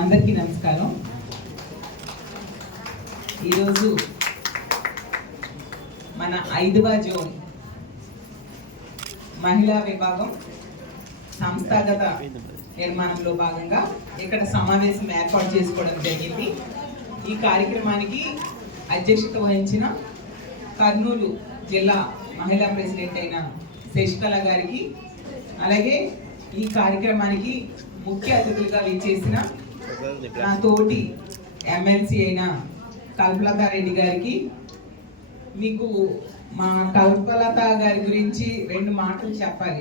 అందరికీ నమస్కారం. ఈరోజు మన 5వ జోన్ మహిళా విభాగం సంస్థాగత నిర్మాణంలో భాగంగా ఇక్కడ సమావేశం ఏర్పాటు చేసుకోవడం జరిగింది. ఈ కార్యక్రమానికి అధ్యక్షత వహించిన కర్నూలు జిల్లా మహిళా ప్రెసిడెంట్ అయిన శశికళ గారికి, అలాగే ఈ కార్యక్రమానికి ముఖ్య అతిథులుగా విచ్చేసిన నా తోటి ఎమ్మెల్సీ అయిన కల్పలత రెడ్డి గారికి, మీకు మా కల్పలత గారి గురించి 2 మాటలు చెప్పాలి.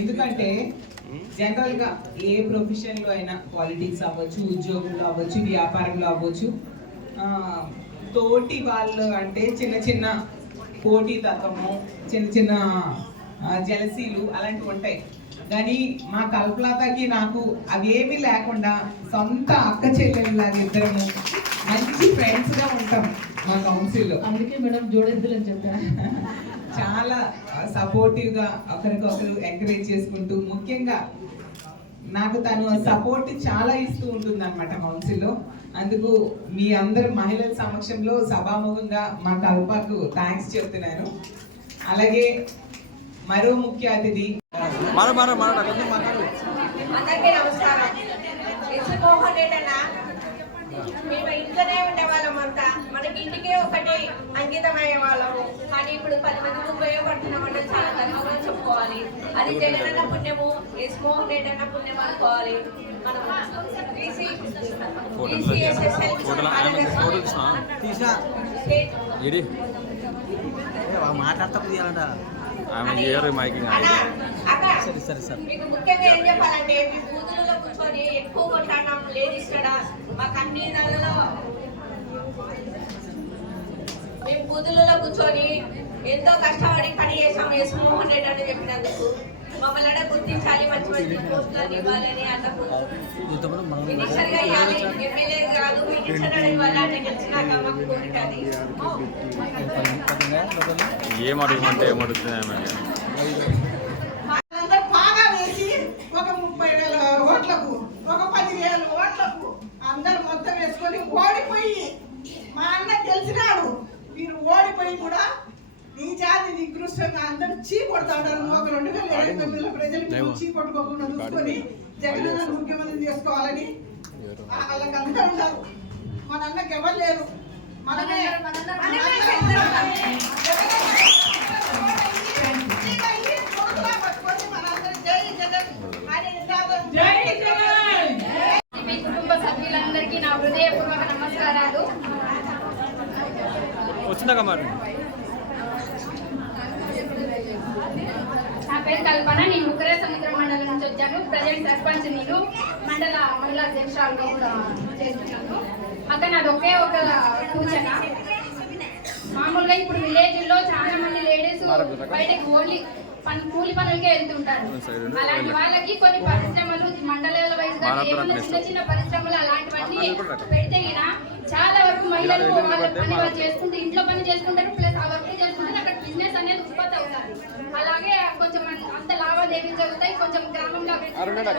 ఎందుకంటే జనరల్గా ఏ ప్రొఫెషన్లో అయినా, పాలిటిక్స్ అవ్వచ్చు, ఉద్యోగంలో అవ్వచ్చు, వ్యాపారంలో అవ్వచ్చు, తోటి వాళ్ళు అంటే చిన్న చిన్న పోటీ తత్వము, చిన్న చిన్న జలసీలు అలాంటివి ఉంటాయి. కానీ మా కల్పలతకి నాకు అవేమీ లేకుండా సొంత అక్క చెల్లెళ్ళలాగా ఇద్దరము మంచి ఫ్రెండ్స్గా ఉంటాం మా కౌన్సిల్లో. అందుకే మేడం జోడెద్దులు అని చెప్పాను. చాలా సపోర్టివ్గా ఒకరికొకరు ఎంకరేజ్ చేసుకుంటూ, ముఖ్యంగా నాకు తను సపోర్ట్ చాలా ఇస్తూ ఉంటుంది అనమాట కౌన్సిల్లో. అందుకు మీ అందరు మహిళల సమక్షంలో సభాముఖంగా మా కల్పకు థ్యాంక్స్ చెప్తున్నాను. అలాగే మరో ముఖ్య అతిథి అందరికీ నమస్కారం. మోహన్ రెడ్డి అన్న, మేము ఇంట్లోనే ఉండేవాళ్ళం అంతా, మనకి ఇంటికే ఒకటి అంకితమయ్యే వాళ్ళము. కానీ ఇప్పుడు 10 మందికి ఉపయోగపడుతున్నామని చాలా గర్వంగా చెప్పుకోవాలి. అది జగనన్న పుణ్యము, మోహన్ రెడ్డి అన్న పుణ్యం అనుకోవాలి. మనం మీకు ముఖ్యంగా ఏం చెప్పాలంటే, మీ బూతులలో కూర్చొని ఎక్కువ కొట్లాడినాం లేడీస్ కూడా. మాకు అన్ని నెలలో మేము బూతులలో కూర్చొని ఎంతో కష్టపడి పని చేసాం మోహన్ రెడ్డి అని చెప్పినందుకు. మమ్మల్ని గుర్తించాలి, మంచి మంచి పోస్టులను ఇవ్వాలని అన్నకు మినిస్టర్ గా ఇవ్వాలి, ఎమ్మెల్యే కాదు మినిస్టర్ ఇవ్వాలని గెలిచినాక మాకు కోరిక. అది బాగా వేసి ఒక 30,000 ఓట్లకు, ఒక 10,000 ఓట్లకు అందరు మొత్తం వేసుకొని ఓడిపోయి, మా అన్న గెలిచినాడు, మీరు ఓడిపోయి కూడా ఈ జాతి నికృష్టంగా అందరూ చీ కొడతా ఉన్నారు. ఒక 2029లో ప్రజలు చీ కొట్టుకోకుండా చూసుకొని జగనన్న ముఖ్యమంత్రి చేసుకోవాలని వాళ్ళకి అందరూ ఉంటారు. మన అన్నకి ఎవరు లేరు, మనమే. మీ కుటుంబ సభ్యులందరికీ నా హృదయపూర్వక నమస్కారాలు. నా పేరు కల్పన, నేను ముగ్గురే సముద్రం మండలం నుంచి వచ్చాను. ప్రజెంట్ సర్పంచ్, నేను మండల మహిళా అధ్యక్షురాలుగా కూడా చేస్తున్నాను. అక్కడ నాది ఒకే ఒక సూచన. మామూలుగా ఇప్పుడు విలేజ్లో చాలా మంది లేడీస్ బయటకు ఓన్లీ కూలి పనులకే వెళ్తుంటారు. అలాంటి వాళ్ళకి కొన్ని పరిశ్రమలు మండలాల వైజ్ గా ఏమైనా చిన్న చిన్న పరిశ్రమలు అలాంటివన్నీ పెడితే చాలా వరకు మహిళలు వాళ్ళ పని వాళ్ళు చేసుకుంటూ ఇంట్లో పని చేసుకుంటారు, ప్లస్ ఆ వర్క్ చేసుకుంటే అక్కడ బిజినెస్ అనేది ఉత్పత్తి అవుతుంది. అలాగే కొంచెం అంత లావాదేవీలు జరుగుతాయి, కొంచెం గ్రామంలో అభివృద్ధి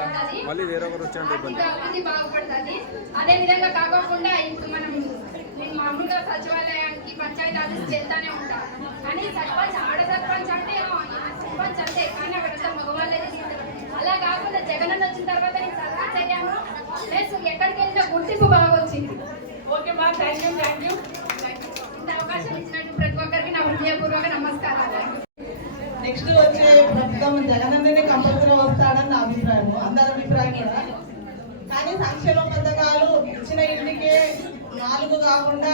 బాగుపడుతుంది. అదే విధంగా కాకుండా ఇప్పుడు నేను మామూలుగా సచివాలయానికి పంచాయతీ ఆఫీస్కి వెళ్తానే ఉంటాను. కానీ సర్పంచ్, ఆడ సర్పంచ్ అంటే సర్పంచ్ అంతే, కానీ అక్కడ మగవాళ్ళే తీసుకుంటారు. అలా కాకుండా జగనన్న వచ్చిన తర్వాత నేను సర్పంచ్ అయ్యాను, ప్లస్ ఎక్కడికి వెళ్ళినా గుర్తింపు బాగా వచ్చింది. ఓకే బా, థ్యాంక్ యూ. ఇంత అవకాశం ఇచ్చినట్టు ప్రతి ఒక్కరికి నా హృదయపూర్వక నమస్కారాలు. నెక్స్ట్ వచ్చే ప్రభుత్వం జగనన్ననే కంపల్సరీ వస్తాడని నా అభిప్రాయం, అందరి అభిప్రాయం కూడా. కానీ సంక్షేమ పథకాలు ఇచ్చిన ఇంటికే 4 కాకుండా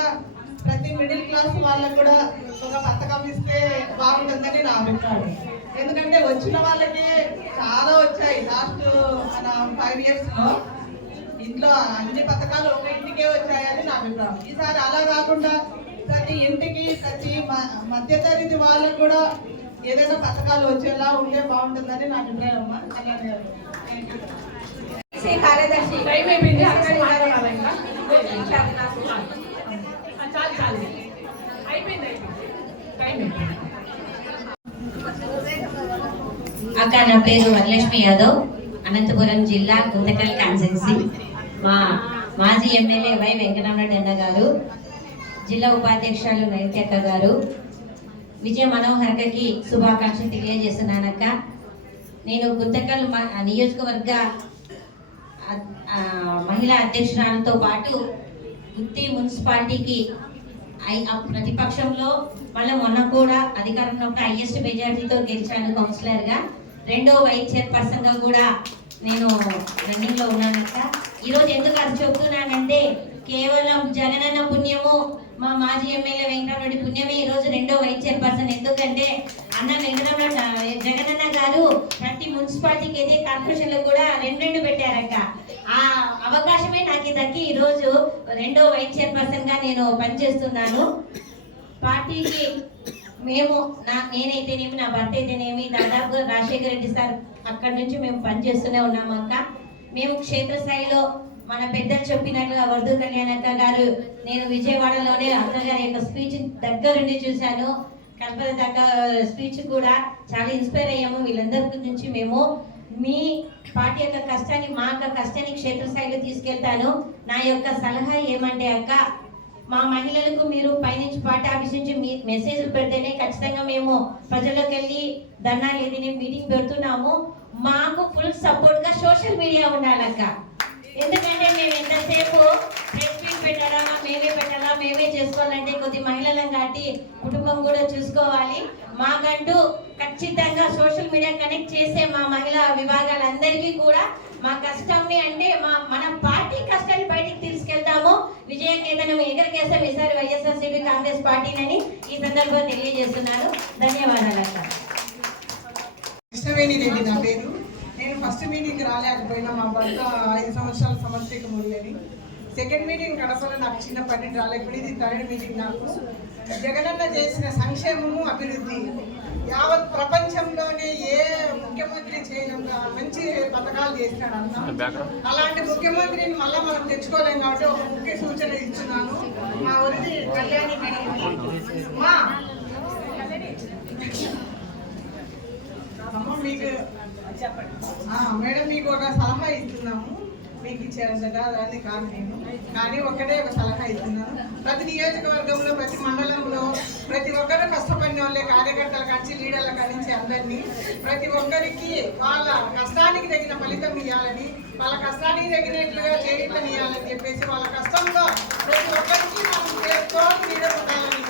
ప్రతి మిడిల్ క్లాస్ వాళ్ళకు కూడా ఒక పథకం ఇస్తే బాగుంటుందని నా అభిప్రాయం. ఎందుకంటే వచ్చిన వాళ్ళకి చాలా వచ్చాయి లాస్ట్ మన 5 yearsలో. ఇంట్లో అన్ని పథకాలు ఒక ఇంటికే వచ్చాయని నా అభిప్రాయం. ఈసారి అలా కాకుండా ప్రతి ఇంటికి, ప్రతి మధ్యతరగతి వాళ్ళకు కూడా ఏదైనా పథకాలు వచ్చేలా ఉంటే బాగుంటుందని నా అభిప్రాయం. అమ్మా కళ్యాణ్ గారు, కార్యదర్శి అక్క, నా పేరు వరలక్ష్మి యాదవ్, అనంతపురం జిల్లా గుంతకల్ కాన్స్టిట్యున్సీ. మా మాజీ ఎమ్మెల్యే వై వెంకటరమణ అన్న గారు, జిల్లా ఉపాధ్యక్షులు నైత్యక్క గారు, విజయ మనోహర్కి శుభాకాంక్షలు తెలియజేస్తున్నానక్క. నేను గుంతకల్ నియోజకవర్గ మహిళా అధ్యక్షురాలతో పాటు గుత్తి మున్సిపాలిటీకి ప్రతిపక్షంలో మళ్ళీ మొన్న కూడా అధికారంలో హైయెస్ట్ మెజార్టీతో గెలిచాను కౌన్సిలర్గా. రెండో వైస్ చైర్పర్సన్గా కూడా నేను రన్నింగ్లో ఉన్నానక్క. ఈరోజు ఎందుకు అది చెప్తున్నానంటే కేవలం జగనన్న పుణ్యము, మా మాజీ ఎమ్మెల్యే వెంకటరమణ పుణ్యమే ఈరోజు రెండో వైస్ చైర్పర్సన్. ఎందుకంటే అన్న వెంకటరమణ జగనన్న గారు ప్రతి మున్సిపాలిటీకి అయితే కార్పొరేషన్లో కూడా రెండు పెట్టారక్క. ఆ అవకాశమే నాకు దక్కి ఈరోజు రెండో వైస్ చైర్పర్సన్గా నేను పనిచేస్తున్నాను. పార్టీకి మేము నేనైతేనేమి, నా భర్త అయితేనేమి, దాదాపుగా రాజశేఖర రెడ్డి సార్ అక్కడి నుంచి మేము పనిచేస్తూనే ఉన్నాము అక్క. మేము క్షేత్రస్థాయిలో మన పెద్దలు చెప్పినట్లుగా వర్ధు కళ్యాణక్క గారు, నేను విజయవాడలోనే అక్కగారి యొక్క స్పీచ్ దగ్గరుండి చూశాను. కల్పన దాకా స్పీచ్ కూడా చాలా ఇన్స్పైర్ అయ్యాము. వీళ్ళందరి నుంచి మేము మీ పార్టీ యొక్క కష్టాన్ని, మా యొక్క కష్టాన్ని క్షేత్రస్థాయిలో తీసుకెళ్తాను. నా యొక్క సలహా ఏమంటే అక్క, మా మహిళలకు మీరు పైనుంచి పార్టీ ఆఫీస్ నుంచి మెసేజ్లు పెడితేనే ఖచ్చితంగా మేము ప్రజల్లోకి వెళ్ళి ధర్నాలు ఏదైనా మీటింగ్ పెడుతున్నాము. మాకు ఫుల్ సపోర్ట్గా సోషల్ మీడియా ఉండాలక్క. ఎందుకంటే మేము ఎంతసేపు ప్రెస్ మీట్ పెట్టాలా, మేమే చేసుకోవాలంటే కొద్ది మహిళలను కాబట్టి కుటుంబం కూడా చూసుకోవాలి. మాకంటూ ఖచ్చితంగా సోషల్ మీడియా కనెక్ట్ చేసే మా మహిళా విభాగాలందరికీ కూడా మా కష్టాన్ని అంటే మన పార్టీ కష్టాన్ని బయటికి తీసుకెళ్తాము. విజయ కేతనం ఎగరకేసాం ఈసారి వైఎస్ఆర్సీపీ కాంగ్రెస్ పార్టీనని ఈ సందర్భంగా తెలియజేస్తున్నాను. ధన్యవాదాలు అక్క. కృష్ణవేణి రెడ్డి నా పేరు. నేను ఫస్ట్ మీటింగ్ రాలేకపోయినా మా భర్త 5 సంవత్సరాల సమస్యక ముళ్ళని. సెకండ్ మీటింగ్ కడపలో నాకు చిన్న పని రాలేకపోయింది. థర్డ్ మీటింగ్ నాకు జగనన్న చేసిన సంక్షేమము, అభివృద్ధి యావత్ ప్రపంచంలోనే ఏ ముఖ్యమంత్రి చేయనంత మంచి పథకాలు చేసినాడు అన్న. అలాంటి ముఖ్యమంత్రిని మళ్ళీ మనం తెచ్చుకోలేం కాబట్టి ఒక ముఖ్య సూచన ఇస్తున్నాను. మా ఊరి కళ్యాణి మీకు చెప్పండి మేడం, మీకు ఒక సలహా ఇస్తున్నాము. మీకు ఇచ్చేంతగా దాన్ని కాదు నేను, కానీ ఒకటే ఒక సలహా ఇస్తున్నాను. ప్రతి నియోజకవర్గంలో, ప్రతి మండలంలో ప్రతి ఒక్కరు కష్టపడిన వాళ్ళే, కార్యకర్తల కాంచి లీడర్ల కానించి అందరినీ ప్రతి ఒక్కరికి వాళ్ళ కష్టానికి తగిన ఫలితం ఇవ్వాలని, వాళ్ళ కష్టానికి తగినట్లుగా చేయటం ఇవ్వాలని చెప్పేసి వాళ్ళ కష్టంలో ప్రతి ఒక్కరికి మనం తోడు నీడ ఉండాలని.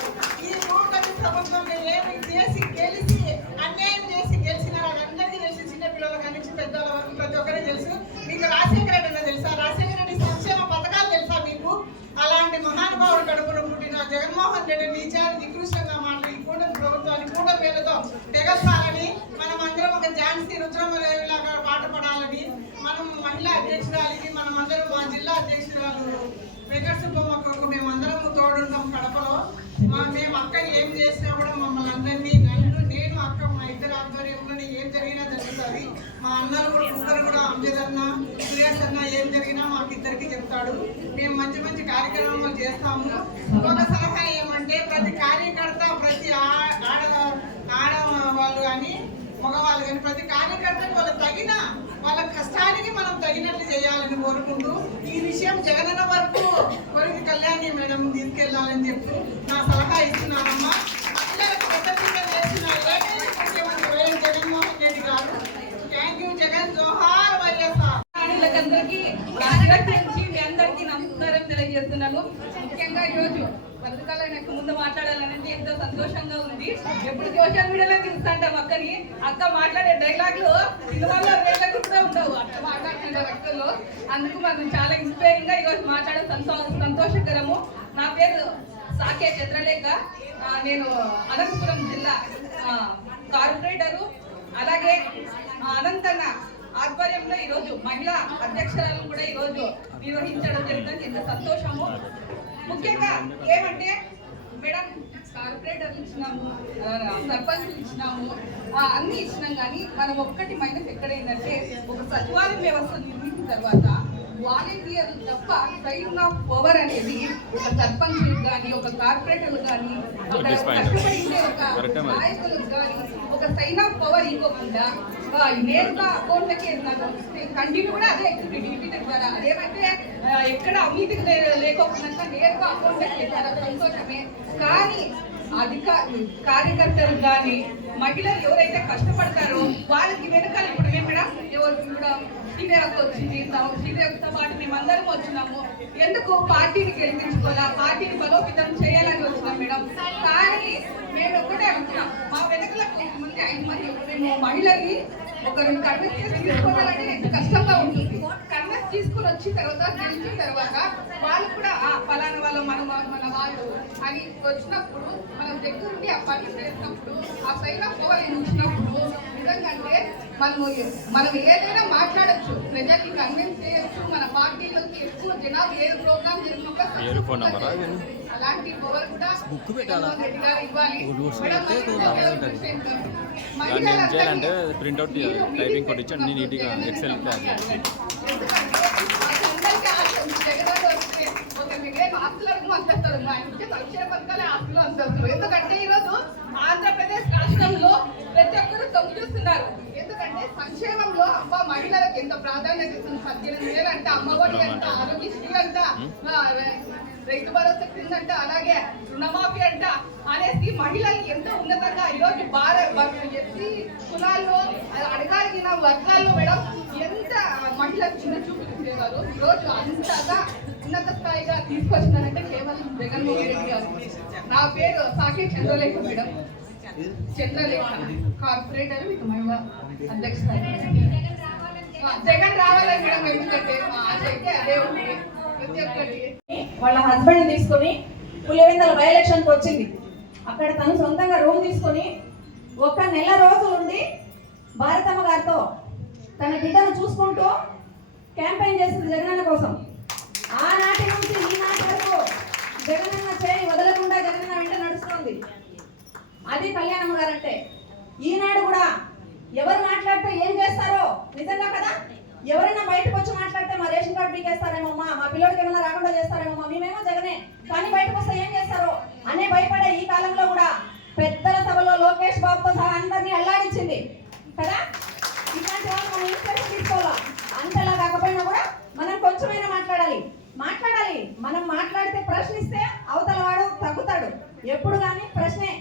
ఈ కూటమి ప్రభుత్వం ఏమి చేసి గెలిచి అన్యాయం చేసి గెలిచిన వాళ్ళందరికీ తెలుసు. చిన్నపిల్లల కానించి పెద్దల వరకు ప్రతి ఒక్కరికి తెలుసు. మీకు రాజశేఖర రెడ్డి తెలుసా? రాజశేఖర రెడ్డి సంక్షేమ పథకాలు తెలుసా మీకు? అలాంటి మహానుభావుడు కడుపులో పుట్టిన జగన్మోహన్ రెడ్డి నీచాన్ని నికృష్టంగా మాట్లాడి ఈ కూటమి ప్రభుత్వాన్ని కూటమి వేలతో తెగల్చాలని, మనం అందరం ఒక ఝాన్సీ రుద్రమలాగా పాట పడాలని, మనం మహిళా అధ్యక్షురాలకి మనం అందరం, మా జిల్లా అధ్యక్షురాలు వెంకట సుబ్బమ్మకు మేమందరం తోడుంటాం కడపలో. మేము అక్క ఏం చేసినా కూడా మమ్మల్ని అందరినీ, నేను అక్క మా ఇద్దరు ఆధ్వర్యంలోనే ఏం జరిగినా జరుగుతుంది. మా అన్నలు కూడా ముగ్గురు కూడా అంజద్ అన్న, సురేష్ అన్న ఏం జరిగినా మాకు ఇద్దరికి చెప్తాడు. మేము మంచి మంచి కార్యక్రమాలు చేస్తాము. ఒక సలహా ఏమంటే ప్రతి కార్యకర్త, ప్రతి ఆడవాళ్ళు కానీ మగవాళ్ళు కానీ ప్రతి కార్యకర్తకి వాళ్ళ కష్టానికి మనం తగినట్లు చేయాలని కోరుకుంటూ ఈ విషయం జగనన్న వరకు కొరికి కళ్యాణి మేడం తీసుకెళ్లాలని చెప్తూ నా సలహా ఇస్తున్నానమ్మా. మహిళలకు పెద్ద చేసిన ముఖ్యమంత్రి వైఎస్ జగన్మోహన్ రెడ్డి గారు. థ్యాంక్ యూ జగన్, జోహార్ వైఎస్ఆర్. అందరికీ మీ అందరికీ నమస్కారం తెలియజేస్తున్నాను. ముఖ్యంగా ఈరోజు పథకాల ముందు మాట్లాడాలంటే ఎంతో సంతోషంగా ఉంది. ఎప్పుడు సోషల్ మీడియాలో చూస్తుంటాం అక్కని, అక్క మాట్లాడే డైలాగ్లు సినిమాలో వేళ్ళకు కూడా ఉండవు, అట్లా మాట్లాడుతుంటారు అక్కలు. అందుకు మాకు చాలా ఇన్స్పైరింగ్ గా ఈరోజు మాట్లాడడం సంతోషకరము. నా పేరు సాకే చంద్రలేఖ. నేను అనంతపురం జిల్లా కార్పొరేటరు. అలాగే అనంతన్న ఆధ్వర్యంలో ఈరోజు మహిళా అధ్యక్షురాలను కూడా ఈరోజు నిర్వహించడం జరుగుతుంది. ఎంత సంతోషము. ముఖ్యంగా ఏమంటే మేడం, కార్పొరేటర్లు ఇచ్చినాము, సర్పంచ్లు ఇచ్చినాము, అన్ని ఇచ్చినాం. కానీ మనం ఒక్కటి మైనస్ ఎక్కడైందంటే ఒక సచివాలయం వ్యవస్థ నిర్మించిన తర్వాత వాలంటీర్లు తప్ప సైన్ ఆఫ్ పవర్ అనేది ఒక సర్పంచ్ కానీ, ఒక కార్పొరేటర్ కానీ, కష్టపడిందే ఒక నాయకులకు కానీ ఒక సైన్ ఆఫ్ పవర్ ఇవ్వకుండా నేరుగా అకౌంట్లకి కంటిన్యూ కూడా అదే ఎగ్జిక్యూటివ్ ద్వారా అదేమంటే ఎక్కడ అవినీతి లేకపోయినా నేరుగా అకౌంట్ పెట్టారు, సంతోషమే. కానీ కార్యకర్తలు కానీ మహిళలు ఎవరైతే కష్టపడతారో వాళ్ళకి వెనకాల ఇప్పుడు మేము ఎవరు కూడా శ్రీదేవత వచ్చింది, శ్రీదేవతో పాటు మేమందరం వచ్చినాము. ఎందుకు పార్టీని గెలిపించుకోవాలా, పార్టీని బలోపేతం చేయాలని వచ్చినాం మేడం. కానీ మేము ఒక్కటే అనుకున్నాం, మా వెనకాల 5 మంది మేము మహిళల్ని ఒకరిని కన్విన్స్ చేసి తీసుకోవాలంటే ఎంత కష్టంగా ఉంటుంది. కన్విన్స్ తీసుకుని వచ్చిన తర్వాత గెలిచిన తర్వాత వాళ్ళు కూడా ఫలానా వాళ్ళు మన వాళ్ళు అని వచ్చినప్పుడు మనం దగ్గరుండి ఆ పని చేసినప్పుడు ఆ పైన పోవాలని వచ్చినప్పుడు నిజంగా అంటే మనం ఏదైనా మాట్లాడచ్చు, ప్రజల్ని కన్విన్స్ చేయొచ్చు. మన పార్టీలోకి ఎక్కువ జనాలు ఏ ప్రోగ్రామ్ జరిగినప్పుడు అలాంటి పవర్ కూడా చేయాలంటే ప్రింట్అవుట్ టైపింగ్ కొట్టించి అన్ని నీట్గా ఎక్సెల్ ఎందుకంటే ఈరోజు ఆంధ్రప్రదేశ్ రాష్ట్రంలో ప్రతి ఒక్కరు తొంగిస్తున్నారు. ఎందుకంటే సంక్షేమంలో మహిళలకు ఎంత ప్రాధాన్యత ఇస్తుంది. 18,000 అంట, అమ్మఒడి అంట, ఆరోగ్యశ్రీ అంట, రైతు భరోసా కిందంట, అలాగే రుణమాఫీ అంట అనేసి మహిళలు ఎంతో ఉన్నతంగా ఈరోజు ఎస్సీ కులాల్లో అడగాలిగిన వర్గాల్లో మేడం ఎంత మహిళలు చిన్న చూపులు చేశారు. ఈరోజు అంతగా ఉన్నత స్థాయిగా తీసుకొచ్చిందంటే కేవలం జగన్మోహన్ రెడ్డి గారు. నా పేరు Sake Chandralekha madam, Chandralekha corporator with మహిళా అధ్యక్ష. జగన్ రావాలని మేడం, ఎందుకంటే మా ఆశ అయితే అదే ఉంది. ప్రతి ఒక్కటి వాళ్ళ హస్బెండ్ తీసుకొని పులివెందుల బై ఎలక్షన్కి వచ్చింది. అక్కడ తను సొంతంగా రూమ్ తీసుకొని 1 నెల రోజులు ఉండి భారతమ్మ గారితో తన బిడ్డను చూసుకుంటూ క్యాంపెయిన్ చేస్తుంది జగనన్న కోసం. ఆనాటి నుంచి ఈనాటి వరకు జగనన్న చేయి వదలకుండా జగనన్న వెంట నడుస్తుంది. అది కళ్యాణమ్మ గారు అంటే. ఈనాడు కూడా ఎవరు మాట్లాడితే ఏం చేస్తారో నిజంగా కదా, ఎవరైనా బయటకు వచ్చి మాట్లాడితే మా రేషన్ కార్డు పీకేస్తారేమమ్మా, మా పిల్లడికి ఏమైనా రాకుండా చేస్తారేమమ్మా, మేమేమో జగనే కానీ బయటకు వస్తే ఏం చేస్తారో అనే భయపడే ఈ కాలంలో కూడా పెద్దల సభలో లోకేష్ బాబుతో సహా అందరినీ అల్లాడించింది కదా. ఇలాంటి వాళ్ళు మనం ఇన్స్పిరేషన్ తీసుకోవాలా. అంతలా కాకపోయినా కూడా మనం కొంచెమైనా మాట్లాడాలి. మనం మాట్లాడితే ప్రశ్నిస్తే అవతల వాడు తగ్గుతాడు. ఎప్పుడు కానీ ప్రశ్నే,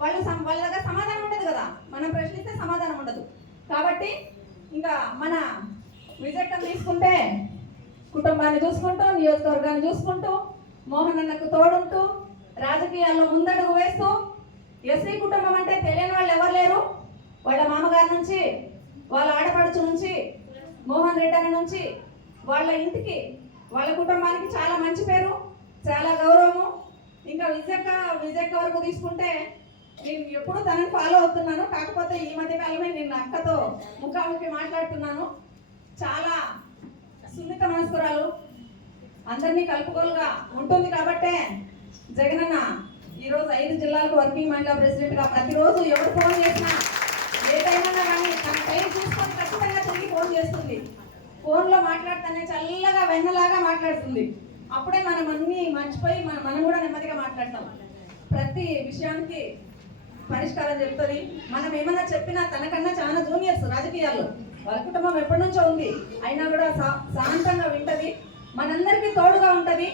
వాళ్ళ దగ్గర సమాధానం ఉండదు కదా, మనం ప్రశ్నిస్తే సమాధానం ఉండదు. కాబట్టి ఇంకా మన విజయకం తీసుకుంటే కుటుంబాన్ని చూసుకుంటూ, నియోజకవర్గాన్ని చూసుకుంటూ, మోహన్ అన్నకు తోడుంటూ, రాజకీయాల్లో ముందడుగు వేస్తూ, ఎస్సీ కుటుంబం అంటే తెలియని వాళ్ళు ఎవరు లేరు. వాళ్ళ మామగారి నుంచి, వాళ్ళ ఆడపడుచు నుంచి, మోహన్ రెడ్డి అన్న నుంచి వాళ్ళ ఇంటికి, వాళ్ళ కుటుంబానికి చాలా మంచి పేరు, చాలా గౌరవము. ఇంకా విజయక్క వరకు తీసుకుంటే నేను ఎప్పుడు తనని ఫాలో అవుతున్నాను. కాకపోతే ఈ మధ్య కాలమే నేను అక్కతో ముఖాముఖి మాట్లాడుతున్నాను. చాలా సున్నిత మనస్కురాలు, అందరినీ కలుపుకోలుగా ఉంటుంది. కాబట్టే జగనన్న ఈరోజు 5 జిల్లాలకు వర్కింగ్ మహిళా ప్రెసిడెంట్గా ప్రతిరోజు ఎవరు ఫోన్ చేసినా ఏదైనా కానీ తన టైం చూసుకొని ఖచ్చితంగా తిరిగి ఫోన్ చేస్తుంది. ఫోన్లో మాట్లాడితేనే చల్లగా వెన్నలాగా మాట్లాడుతుంది. అప్పుడే మనం అన్నీ మర్చిపోయి మనం కూడా నెమ్మదిగా మాట్లాడతాం. ప్రతి విషయానికి పరిష్కారం చెప్తుంది. మనం ఏమన్నా చెప్పినా తనకన్నా చాలా జూనియర్స్ రాజకీయాల్లో, వాళ్ళ కుటుంబం ఎప్పటి నుంచో ఉంది, అయినా కూడా శాంతంగా వింటది, మనందరికీ తోడుగా ఉంటది.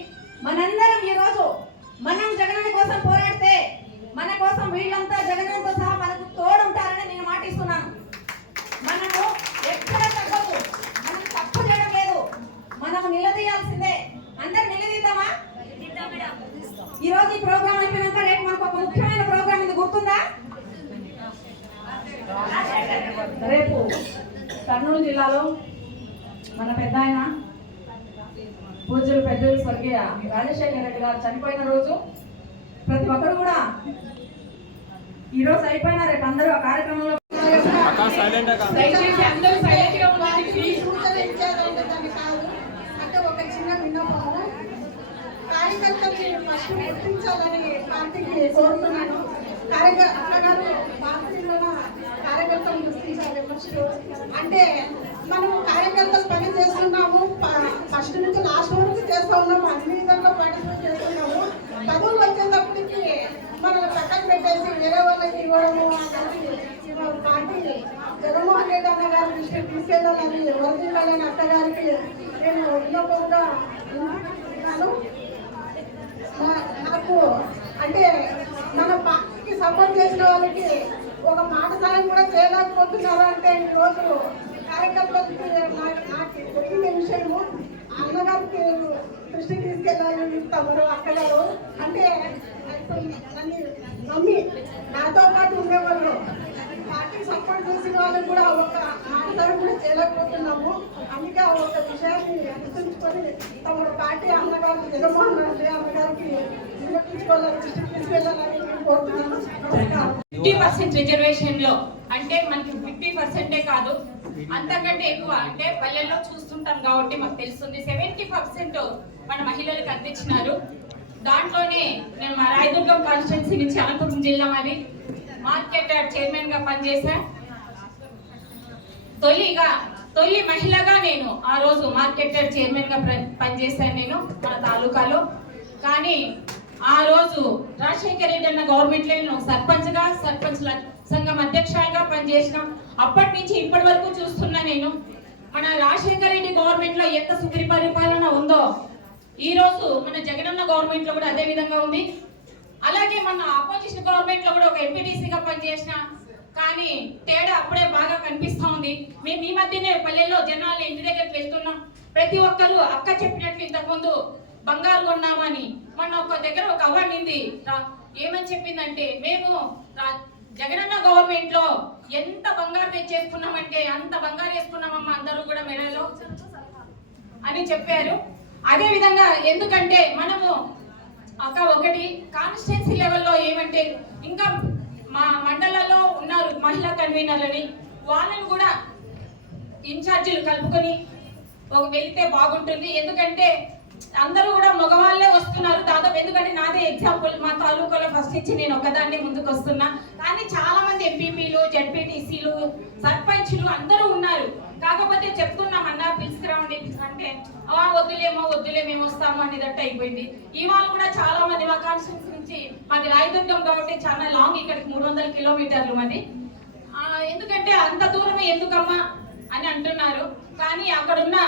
మనందరం ఈరోజు మనం జగనన్న కోసం పోరాడితే మన కోసం వీళ్ళంతా జగనన్నతో సహా మనకు తోడుంటారని నేను మాటిస్తున్నాను. మనము ఎక్కడ తగ్గదు, మనం తప్పు చేయడం లేదు, మనము నిలదీయాల్సిందే. అందరు నిలదీద్దామా? ఈ రోజు ఈ ప్రోగ్రామ్ అయిపోయినాక రేపు మనకు ఒక ముఖ్యమైన ప్రోగ్రామ్ ఇది గుర్తుందా? రేపు కర్నూలు జిల్లాలో మన పెద్ద ఆయన పూజ్యులు పెద్దలు స్వర్గీయ రాజశేఖర రెడ్డి గారు చనిపోయిన రోజు. ప్రతి ఒక్కరు కూడా ఈ రోజు అయిపోయినా రేపు అందరూ ఆ కార్యక్రమంలో దయచేసి అందరూ సైలెంట్ గా ఉండండి. అంటే ఒక చిన్న విన్నపము, కార్యకర్తల్ని ఫస్ట్ గుర్తించాలని పార్టీకి కోరుతున్నాను. అక్కగారు పార్టీలో కార్యకర్తలు గుర్తించాలి ఫస్ట్. అంటే మనం కార్యకర్తలు పని చేస్తున్నాము, ఫస్ట్ నుంచి లాస్ట్ వరకు చేస్తూ ఉన్నాము, అన్ని విధంగా పార్టిసిపేట్ చేస్తున్నాము. పదవులు వచ్చేటప్పటికి మనల్ని పక్కన పెట్టేసి వేరే వాళ్ళకి ఇవ్వడము పార్టీ జగన్మోహన్ రెడ్డి అన్న గారి దృష్టికి తీసుకెళ్ళాలని వర్ధిల్లాలని అక్కగారికి నేను విన్నపంగా సపోర్ట్ చేసిన వాళ్ళకి ఒక మాట సాయం కూడా చేయలేకపోతున్నారు అంటే ఈరోజు కార్యకర్తలకి నాకు తెలిసిన విషయము అన్నగారికి దృష్టికి తీసుకెళ్ళాలని తమరు అక్కగారు అంటే నన్ను నమ్మి నాతో పాటు ఉండేవాళ్ళు పార్టీ సపోర్ట్ చేసిన వాళ్ళని కూడా ఒక ఆధారం కూడా చేయలేకపోతున్నాము. అందుకే ఒక విషయాన్ని గుర్తుంచుకొని తమ పార్టీ అన్నగారు జగన్మోహన్ రెడ్డి అన్నగారికి నిర్వర్తించుకోవాలని దృష్టికి తీసుకెళ్ళాలని కోరుతున్నాను. 50% రిజర్వేషన్ లో అంటే మనకి 50% కాదు అంతకంటే ఎక్కువ అంటే పల్లెల్లో చూస్తుంటాం కాబట్టి మాకు తెలుస్తుంది 70% మన మహిళలకు అందించినారు. దాంట్లోనే నేను మా రాయదుర్గం కాన్స్టిట్యున్సీ నుంచి అనంతపురం జిల్లా మరి మార్కెట్ చైర్మన్ గా పనిచేసా. తొలి మహిళగా నేను ఆ రోజు మార్కెట్ చైర్మన్ గా పనిచేశాను నేను మన తాలూకాలో. కానీ ఆ రోజు రాజశేఖర రెడ్డి అన్న గవర్నమెంట్ లో నేను సర్పంచ్ సంఘం అధ్యక్షులుగా పనిచేసిన. అప్పటి నుంచి ఇప్పటి వరకు చూస్తున్నా నేను మన రాజశేఖర రెడ్డి గవర్నమెంట్ లో ఎంత సుఖరి పరిపాలన ఉందో ఈ రోజు మన జగనన్న గవర్నమెంట్ లో కూడా అదే విధంగా ఉంది. అలాగే మన అపోజిషన్ గవర్నమెంట్ లో కూడా ఒక ఎంపీటీసీగా పనిచేసిన. కానీ తేడా అప్పుడే బాగా కనిపిస్తా ఉంది. మేము ఈ మధ్యనే పల్లెల్లో జనాలు ఇంటి దగ్గరికి వెళ్తున్నాం. ప్రతి ఒక్కరు అక్క చెప్పినట్లు ఇంతకుముందు బంగారు కొన్నామని మన ఒక దగ్గర ఒక అవ్వండి ఏమని చెప్పిందంటే మేము జగనన్న గవర్నమెంట్ లో ఎంత బంగారు తెచ్చేసుకున్నామంటే అంత బంగారు వేసుకున్నామమ్మా అందరూ కూడా మెడలో అని చెప్పారు. అదే విధంగా ఎందుకంటే మనము ఒకటి కాన్స్టిట్యున్సీ లెవెల్లో ఏమంటే ఇంకా మా మండలాల్లో ఉన్నారు మహిళా కన్వీనర్లని వాళ్ళని కూడా ఇన్ఛార్జీలు కలుపుకొని వెళ్తే బాగుంటుంది. ఎందుకంటే అందరూ కూడా మగవాళ్ళే వస్తున్నారు దాదాపు. ఎందుకంటే నాదే ఎగ్జాంపుల్ మా తాలూకాలో ఫస్ట్ నుంచి నేను ఒకదాన్ని ముందుకు వస్తున్నా. కానీ చాలా మంది ఎంపీపీలు జడ్పీటీసీలు సర్పంచ్లు అందరూ ఉన్నారు. కాకపోతే చెప్తున్నామన్నా పిలుచుకురావండి అంటే వద్దులే మేము వస్తాము అనేదట్టు అయిపోయింది. ఇవాళ కూడా చాలా మంది మా కాన్స్టిట్యూన్సీ నుంచి మాది రాయదుర్గం కాబట్టి చాలా లాంగ్, ఇక్కడికి 300 కిలోమీటర్లు మాది. ఎందుకంటే అంత దూరమే ఎందుకమ్మా అని అంటున్నారు. కానీ అక్కడున్న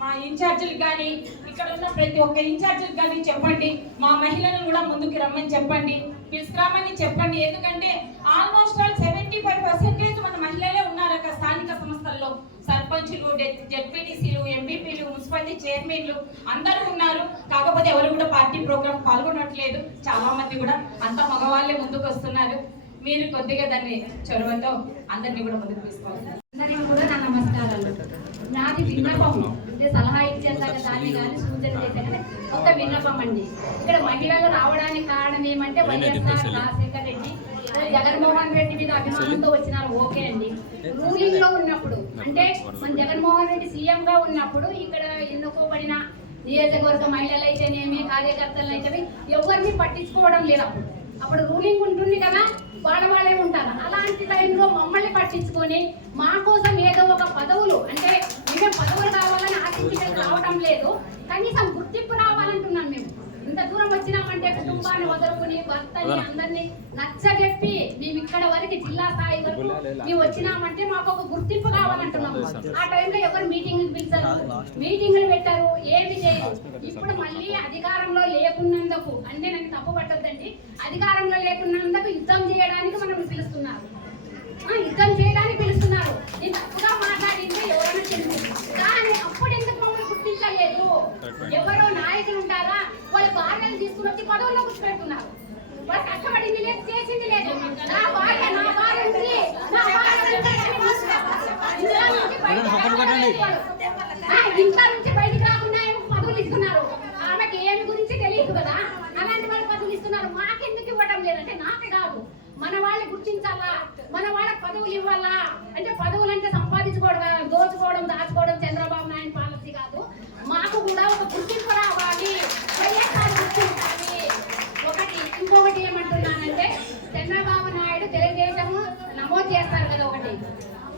మా ఇన్ఛార్జీలు కానీ ఇక్కడ ఉన్న ప్రతి ఒక్క ఇన్ఛార్జీలు కానీ చెప్పండి, మా మహిళలను కూడా ముందుకు రమ్మని చెప్పండి, పిలుచుకురామని చెప్పండి. ఎందుకంటే ఆల్మోస్ట్ 75% మన మహిళలే ఉన్నారు అక్కడ స్థానిక సంస్థల్లో. సర్పంచులు, జెడ్పీటీసీలు, ఎంపీపీలు, మున్సిపాలిటీ చైర్మన్లు అందరూ ఉన్నారు. కాకపోతే ఎవరు కూడా పార్టీ ప్రోగ్రామ్ పాల్గొనట్లేదు. చాలా మంది కూడా అంత మగవాళ్ళే ముందుకు వస్తున్నారు. మీరు కొద్దిగా దాన్ని చొరవతో అందరినీ కూడా ముందుకు తీసుకోవాలి. అందరికీ కూడా నా నమస్కారాలు. నాది విన్నపం అంటే సలహా ఇచ్చేదాకా దాన్ని కానీ సూచన చేసే ఒక విన్నపం అండి. ఇక్కడ మహిళలు రావడానికి కారణం ఏమంటే వైఎస్ఆర్ రాజశేఖర రెడ్డి జగన్మోహన్ రెడ్డి మీద అభిమానంతో వచ్చినారు. ఓకే అండి. రూలింగ్ లో ఉన్నప్పుడు అంటే మన జగన్మోహన్ రెడ్డి సీఎం గా ఉన్నప్పుడు ఇక్కడ ఎన్నుకోబడిన నియోజకవర్గ మహిళలు అయితేనేమి కార్యకర్తలు అయితేనేమి ఎవరిని పట్టించుకోవడం లేదు. అప్పుడు రూలింగ్ ఉంటుంది కదా, వాళ్ళే ఉంటారు. అలాంటి టైంలో మమ్మల్ని పట్టించుకొని మా కోసం ఏదో ఒక పదవులు అంటే మేము పదవులు కావాలని ఆశించి రావడం లేదు, కనీసం గుర్తింపు రావాలంటున్నాం. మేము ఇంత దూరం వచ్చినామంటే కుటుంబాన్ని వదులుకుని భర్తని అందరినీ నచ్చజెప్పి మేము ఇక్కడ వరకు జిల్లా స్థాయి వరకు మేము వచ్చినామంటే మాకు ఒక గుర్తింపు కావాలంటున్నాము. ఆ టైంలో ఎవరు మీటింగ్ పిలిచారు, మీటింగ్లు పెట్టారు, ఏమి చేయరు. ఇప్పుడు మళ్ళీ అధికారంలో లేకున్నందుకు అంటే నాకు తప్పు పట్టద్దండి, అధికారంలో లేకున్నందుకు యుద్ధం చేయడానికి మనం పిలుస్తున్నారు. యుద్ధం చేయడానికి పిలుస్తున్నారు. నేను తప్పుగా మాట్లాడింది ఎవరైనా తెలుసు, కానీ అప్పుడు ఎందుకు మమ్మల్ని గుర్తించలేదు? ఎవరో నాయకులు ఉంటారా, వాళ్ళ భార్యను తీసుకుని వచ్చి పదవుల్లో కూర్చోబెడుతున్నారు. వాళ్ళు కష్టపడింది లేదు, చేసింది లేదు. నా భార్య నుంచి ఇంట్లో నుంచి బయటికి రాకుండా పదవులు ఇస్తున్నారు. ఆమెకి ఏమి గురించి తెలియదు కదా, అలాంటి వాళ్ళు పదవులు ఇస్తున్నారు. మాకెందుకు ఇవ్వడం లేదంటే నాకు కాదు, మన వాళ్ళని గుర్తించాలా, మన వాళ్ళకి పదవులు ఇవ్వాలా. అంటే పదవులు అంటే సంపాదించుకోవడం, దోచుకోవడం, దాచుకోవడం చంద్రబాబు నాయుడు పాలసీ కాదు. మాకు కూడా ఒక గుర్తింపు రావాలి, గుర్తించాలి. ఇంకొకటి ఏమంటున్నానంటే చంద్రబాబు నాయుడు తెలుగుదేశము నమోదు చేస్తారు కదా, ఒకటి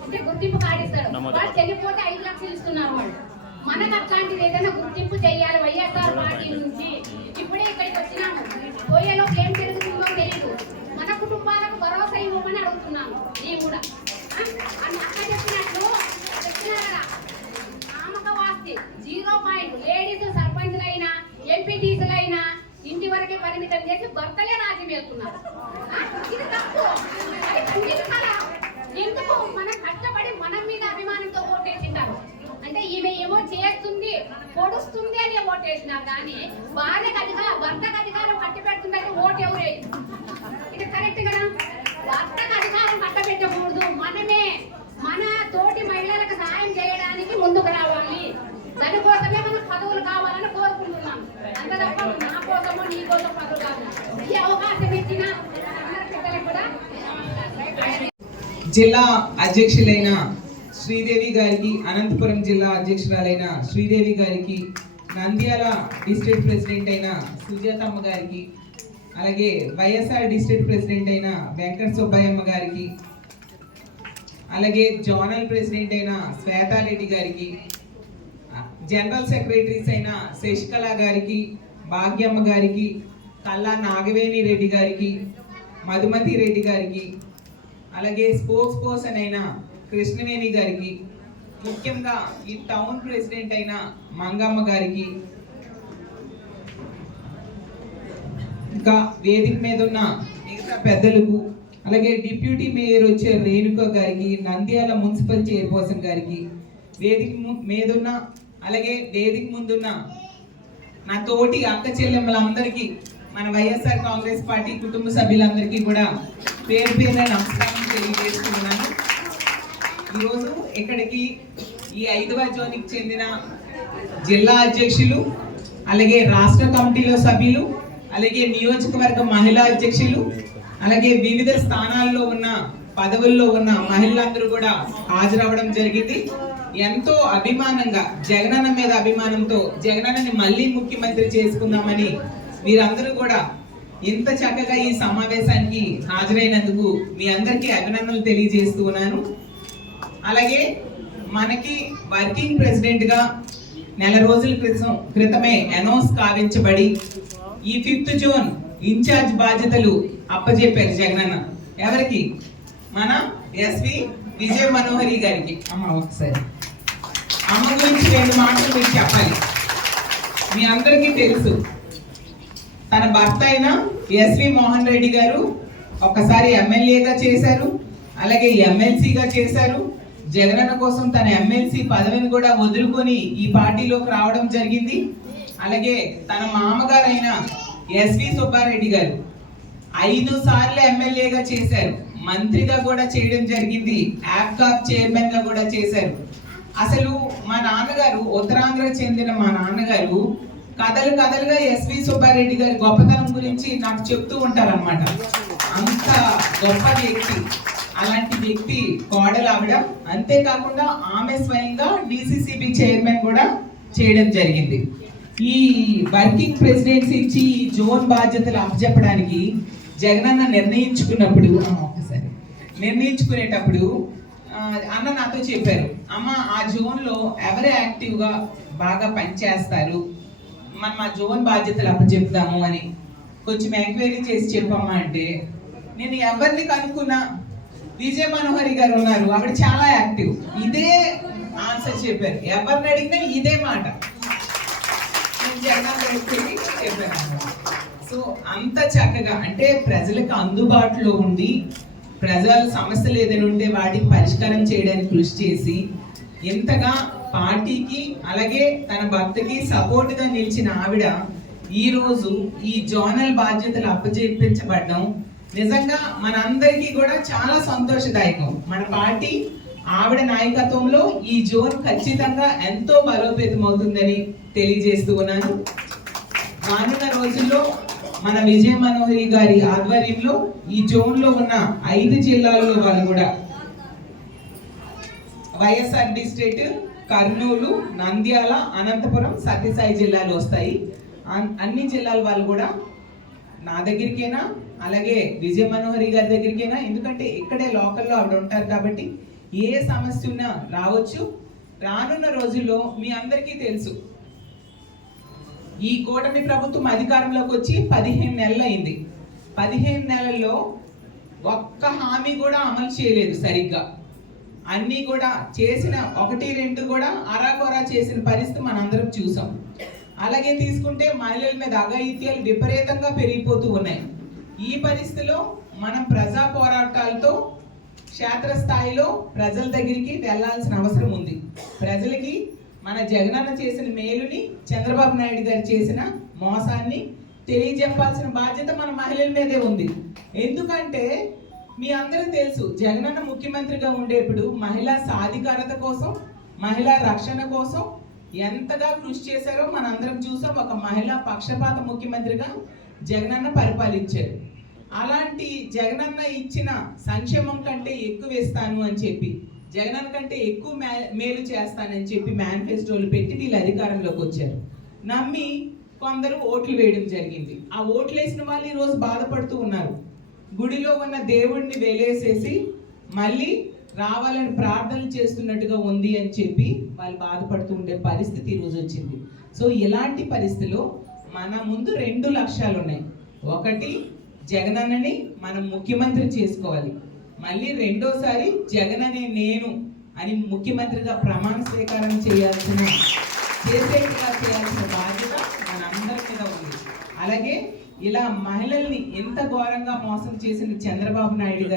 అంటే గుర్తింపు కాడిస్తాడు. వాళ్ళు చనిపోతే 5 లక్షలు ఇస్తున్నారు వాళ్ళు. మనకు అట్లాంటిది ఏదైనా గుర్తింపు చేయాలి వైఎస్ఆర్ పార్టీ నుంచి. ఇప్పుడే ఇక్కడికి వచ్చినాము, పోయేలో ఏం జరుగుతుందో తెలియదు. మన కుటుంబాలకు భరోసా ఇవ్వమని అడుగుతున్నాను. నేను కూడా అక్క చెప్పినట్లు చెప్తున్నారా, నామకవాస్తి 0 లేడీస్ సర్పంచ్లైనా ఎంపీటీసీలైనా ఇంటి వరకే పరిమితం చేసి భర్తలే రాజ్యం వెళ్తున్నారు. ఇది పొడుస్తుంది అని ఓటేసినారు కానీ భర్తకు అధికారం కట్టి పెడుతుందంటే ఓటు ఎవరే? ఇది కరెక్ట్ కదా? భర్తకు అధికారం కట్టబెట్టకూడదు. మనమే మన తోటి మహిళలకు సాయం చేయడానికి ముందుకు రావాలి. దానికోసమే మనకు పదవులు కావాలని కోరుకుంటున్నాం. అంత తప్ప నా కోసమో నీ కోసం పదవులు కావాలి. ఈ అవకాశం ఇచ్చిన పిల్లలకు కూడా జిల్లా అధ్యక్షులైన శ్రీదేవి గారికి, అనంతపురం జిల్లా అధ్యక్షురాలైన శ్రీదేవి గారికి, నంద్యాల డిస్ట్రిక్ట్ ప్రెసిడెంట్ అయిన సుజాతమ్మ గారికి, అలాగే వైఎస్ఆర్ డిస్ట్రిక్ట్ ప్రెసిడెంట్ అయిన వెంకట సుబ్బయ్యమ్మ గారికి, అలాగే జోనల్ ప్రెసిడెంట్ అయిన శ్వేతారెడ్డి గారికి, జనరల్ సెక్రటరీస్ అయిన శశికళ గారికి, భాగ్యమ్మ గారికి, కల్లా నాగవేణి రెడ్డి గారికి, మధుమతి రెడ్డి గారికి, అలాగే స్పోక్స్ పర్సన్ అయిన కృష్ణవేణి గారికి, ముఖ్యంగా ఈ టౌన్ ప్రెసిడెంట్ అయిన మంగమ్మ గారికి, ఇంకా వేదిక మీద ఉన్న మిగతా పెద్దలకు, అలాగే డిప్యూటీ మేయర్ వచ్చే రేణుక గారికి, నంద్యాల మున్సిపల్ చైర్పర్సన్ గారికి, వేదిక మీద ఉన్న అలాగే వేదిక ముందున్న నా తోటి అక్క చెల్లెమ్మలందరికీ, మన వైఎస్ఆర్ కాంగ్రెస్ పార్టీ కుటుంబ సభ్యులందరికీ కూడా పేరు పేరున నమస్కారం తెలియజేస్తున్నాను. ఈరోజు ఇక్కడికి ఈ 5వ జోన్కి చెందిన జిల్లా అధ్యక్షులు, అలాగే రాష్ట్ర కమిటీలో సభ్యులు, అలాగే నియోజకవర్గ మహిళా అధ్యక్షులు, అలాగే వివిధ స్థానాల్లో ఉన్న పదవుల్లో ఉన్న మహిళలందరూ కూడా హాజరవ్వడం జరిగింది. ఎంతో అభిమానంగా, జగనన్న మీద అభిమానంతో జగనన్నని మళ్ళీ ముఖ్యమంత్రి చేసుకుందామని మీరందరూ కూడా ఇంత చక్కగా ఈ సమావేశానికి హాజరైనందుకు మీ అందరికీ అభినందనలు తెలియజేస్తూ ఉన్నాను. అలాగే మనకి వర్కింగ్ ప్రెసిడెంట్ గా నెల రోజుల క్రితమే అనౌన్స్ కావించబడి ఈ 5th జోన్ ఇన్ఛార్జ్ బాధ్యతలు అప్పజెప్పారు జగనన్న. ఎవరికి? మన ఎస్వి విజయ మనోహరి గారికి. ఒకసారి అమ్మ గురించి 2 మాటలు మీకు చెప్పాలి. మీ అందరికీ తెలుసు, తన భర్త అయిన ఎస్వి మోహన్ రెడ్డి గారు ఒకసారి ఎమ్మెల్యేగా చేశారు, అలాగే ఎమ్మెల్సీగా చేశారు. జగనన్న కోసం తన ఎమ్మెల్సీ పదవిని కూడా వదులుకొని ఈ పార్టీలోకి రావడం జరిగింది. అలాగే తన మామగారైన ఎస్వి సుబ్బారెడ్డి గారు 5 సార్లు ఎమ్మెల్యేగా చేశారు, మంత్రిగా కూడా చేయడం జరిగింది, యాప్కాప్ చైర్మన్ గా కూడా చేశారు. అసలు మా నాన్నగారు, ఉత్తరాంధ్రకు చెందిన మా నాన్నగారు కథలుగా ఎస్వి సుబ్బారెడ్డి గారి గొప్పతనం గురించి నాకు చెప్తూ ఉంటారన్నమాట. అంత గొప్ప వ్యక్తి. అలాంటి వ్యక్తి కోడలు ఆవిడ. అంతేకాకుండా ఆమె స్వయంగా డిసిసిబి చైర్మన్ కూడా చేయడం జరిగింది. ఈ వర్కింగ్ ప్రెసిడెన్సీ ఇచ్చి ఈ జోన్ బాధ్యతలు అప్పచెప్పడానికి జగనన్న నిర్ణయించుకునేటప్పుడు అన్న నాతో చెప్పారు, అమ్మ ఆ జోన్ లో ఎవరు యాక్టివ్ గా బాగా పనిచేస్తారు, మనం ఆ జోన్ బాధ్యతలు అప్పచెప్తాము అని కొంచెం ఎంక్వైరీ చేసి చెప్పమ్మా అంటే, నేను ఎవరిని కనుక్కున్నా విజయ మనోహరి గారు ఉన్నారు, ఆవిడ చాలా యాక్టివ్. ఇదే ఆన్సర్ చెప్పారు, ఎవరిని అడిగినా ఇదే మాట చెప్పాను. సో అంత చక్కగా, అంటే ప్రజలకు అందుబాటులో ఉండి ప్రజల సమస్యలు ఏదైనా ఉంటే వాటికి పరిష్కారం చేయడానికి కృషి చేసి ఎంతగా పార్టీకి అలాగే తన భర్తకి సపోర్ట్ గా నిలిచిన ఆవిడ ఈ రోజు ఈ జోనల్ బాధ్యతలు అప్పచెప్పించబడడం నిజంగా మనందరికీ కూడా చాలా సంతోషదాయకం. మన పార్టీ ఆవిడ నాయకత్వంలో ఈ జోన్ ఖచ్చితంగా ఎంతో బలోపేతం అవుతుందని తెలియజేస్తూ ఉన్నాను. రానున్న రోజుల్లో మన విజయ మనోహరి గారి ఆధ్వర్యంలో ఈ జోన్ లో ఉన్న 5 జిల్లాల్లో వాళ్ళు కూడా వైఎస్ఆర్ డిస్ట్రిక్ట్, కర్నూలు, నంద్యాల, అనంతపురం, సత్యసాయి జిల్లాలు వస్తాయి. అన్ని జిల్లాల వాళ్ళు కూడా నా దగ్గరికైనా అలాగే విజయ మనోహరి గారి దగ్గరికైనా, ఎందుకంటే ఇక్కడే లోకల్లో ఆవిడ ఉంటారు కాబట్టి ఏ సమస్య ఉన్నా రావచ్చు. రానున్న రోజుల్లో మీ అందరికీ తెలుసు, ఈ కూటమి ప్రభుత్వం అధికారంలోకి వచ్చి 15 నెలలు అయింది. 15 నెలల్లో ఒక్క హామీ కూడా అమలు చేయలేదు సరిగ్గా. అన్నీ కూడా చేసిన 1-2 కూడా అరాకొరా చేసిన పరిస్థితి మనందరం చూసాం. అలాగే తీసుకుంటే మహిళల మీద అఘాయిత్యాలు విపరీతంగా పెరిగిపోతూ ఉన్నాయి. ఈ పరిస్థితిలో మనం ప్రజా పోరాటాలతో క్షేత్రస్థాయిలో ప్రజల దగ్గరికి వెళ్లాల్సిన అవసరం ఉంది. ప్రజలకి మన జగనన్న చేసిన మేలుని, చంద్రబాబు నాయుడు గారు చేసిన మోసాన్ని తెలియజెప్పాల్సిన బాధ్యత మన మహిళల మీదే ఉంది. ఎందుకంటే మీ అందరికీ తెలుసు, జగనన్న ముఖ్యమంత్రిగా ఉండేప్పుడు మహిళా సాధికారత కోసం, మహిళా రక్షణ కోసం ఎంతగా కృషి చేశారో మనందరం చూసాం. ఒక మహిళా పక్షపాత ముఖ్యమంత్రిగా జగనన్న పరిపాలించారు. అలాంటి జగనన్న ఇచ్చిన సంక్షేమం కంటే ఎక్కువ ఇస్తాను అని చెప్పి, జగనన్న కంటే ఎక్కువ మేలు చేస్తానని చెప్పి మేనిఫెస్టోలు పెట్టి వీళ్ళు అధికారంలోకి వచ్చారు. నమ్మి కొందరు ఓట్లు వేయడం జరిగింది. ఆ ఓట్లు వేసిన వాళ్ళు ఈరోజు బాధపడుతూ ఉన్నారు. గుడిలో ఉన్న దేవుడిని వెలేసేసి మళ్ళీ రావాలని ప్రార్థనలు చేస్తున్నట్టుగా ఉంది అని చెప్పి వాళ్ళు బాధపడుతూ ఉండే పరిస్థితి ఈరోజు వచ్చింది. సో ఇలాంటి పరిస్థితిలో మన ముందు 2 లక్ష్యాలు ఉన్నాయి. ఒకటి, జగనన్నని మనం ముఖ్యమంత్రి చేసుకోవాలి. మళ్ళీ రెండోసారి జగననే నేను అని ముఖ్యమంత్రిగా ప్రమాణ స్వీకారం చేయాల్సిన బాధ్యత మనందరి మీద ఉంది. అలాగే ఇలా మహిళల్ని ఎంత ఘోరంగా మోసం చేసిన చంద్రబాబు నాయుడు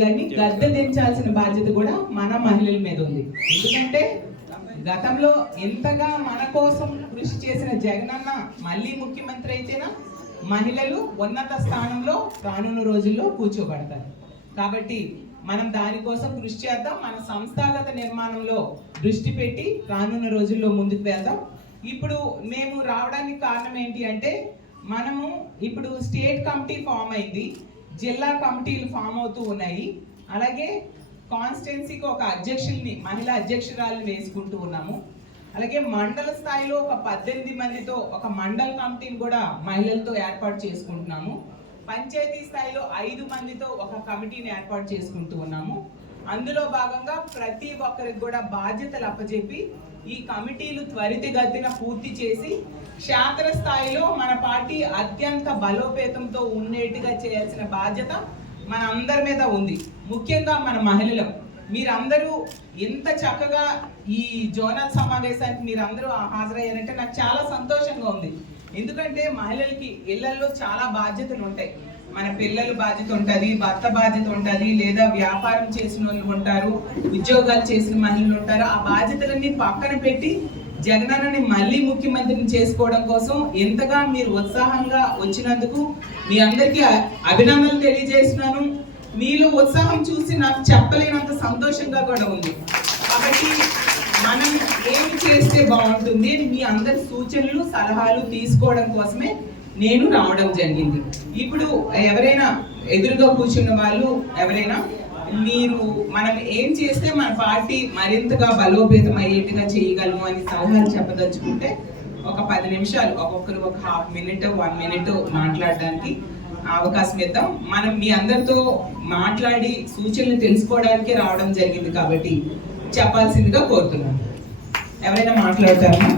గారిని గద్దె దించాల్సిన బాధ్యత కూడా మన మహిళల మీద ఉంది. ఎందుకంటే గతంలో ఎంతగా మన కోసం కృషి చేసిన జగనన్న మళ్ళీ ముఖ్యమంత్రి అయితేనా మహిళలు ఉన్నత స్థానంలో రానున్న రోజుల్లో కూర్చోబడతారు. కాబట్టి మనం దానికోసం కృషి చేద్దాం. మన సంస్థాగత నిర్మాణంలో దృష్టి పెట్టి రానున్న రోజుల్లో ముందుకు వెళ్దాం. ఇప్పుడు మేము రావడానికి కారణం ఏంటి అంటే, మనము ఇప్పుడు స్టేట్ కమిటీ ఫామ్ అయింది, జిల్లా కమిటీలు ఫామ్ అవుతూ ఉన్నాయి. అలాగే కాన్స్టిట్యున్సీకి ఒక అధ్యక్షుల్ని, మహిళా అధ్యక్షురాలను వేసుకుంటూ ఉన్నాము. అలాగే మండల స్థాయిలో ఒక 18 మందితో ఒక మండల కమిటీని కూడా మహిళలతో ఏర్పాటు చేసుకుంటున్నాము. పంచాయతీ స్థాయిలో 5 మందితో ఒక కమిటీని ఏర్పాటు చేసుకుంటూ ఉన్నాము. అందులో భాగంగా ప్రతి ఒక్కరికి కూడా బాధ్యతలు అప్పచెప్పి ఈ కమిటీలు త్వరితగతిన పూర్తి చేసి క్షేత్ర స్థాయిలో మన పార్టీ అత్యంత బలోపేతంతో ఉండేట్టుగా చేయాల్సిన బాధ్యత మన అందరి మీద ఉంది. ముఖ్యంగా మన మహిళలు మీరందరూ ఎంత చక్కగా ఈ జోనల్ సమావేశానికి మీరందరూ హాజరయ్యారంటే నాకు చాలా సంతోషంగా ఉంది. ఎందుకంటే మహిళలకి ఇళ్లలో చాలా బాధ్యతలు ఉంటాయి. మన పిల్లల బాధ్యత ఉంటుంది, భర్త బాధ్యత ఉంటుంది, లేదా వ్యాపారం చేసిన వాళ్ళు ఉంటారు, ఉద్యోగాలు చేసిన మహిళలు ఉంటారు. ఆ బాధ్యతలన్నీ పక్కన పెట్టి జగనన్నని మళ్ళీ ముఖ్యమంత్రిని చేసుకోవడం కోసం ఎంతగా మీరు ఉత్సాహంగా వచ్చినందుకు మీ అందరికీ అభినందనలు తెలియజేస్తున్నాను. మీలో ఉత్సాహం చూసి నాకు చెప్పలేనంత సంతోషంగా కూడా ఉంది. కాబట్టి మనం ఏమి చేస్తే బాగుంటుంది మీ అందరి సూచనలు సలహాలు తీసుకోవడం కోసమే నేను రావడం జరిగింది. ఇప్పుడు ఎవరైనా ఎదురుగా కూర్చున్న వాళ్ళు ఎవరైనా మీరు మనం ఏం చేస్తే మన పార్టీ మరింతగా బలోపేతం అయ్యేట్టుగా చేయగలము అని సలహాలు చెప్పదలుచుకుంటే ఒక 10 నిమిషాలు ఒక్కొక్కరు ఒక ½ మినిట్ 1 మినిట్ మాట్లాడడానికి అవకాశం ఇద్దాం. మనం మీ అందరితో మాట్లాడి సూచనలు తెలుసుకోవడానికి రావడం జరిగింది కాబట్టి చెప్పాల్సిందిగా కోరుతున్నాను. ఎవరైనా మాట్లాడతారా?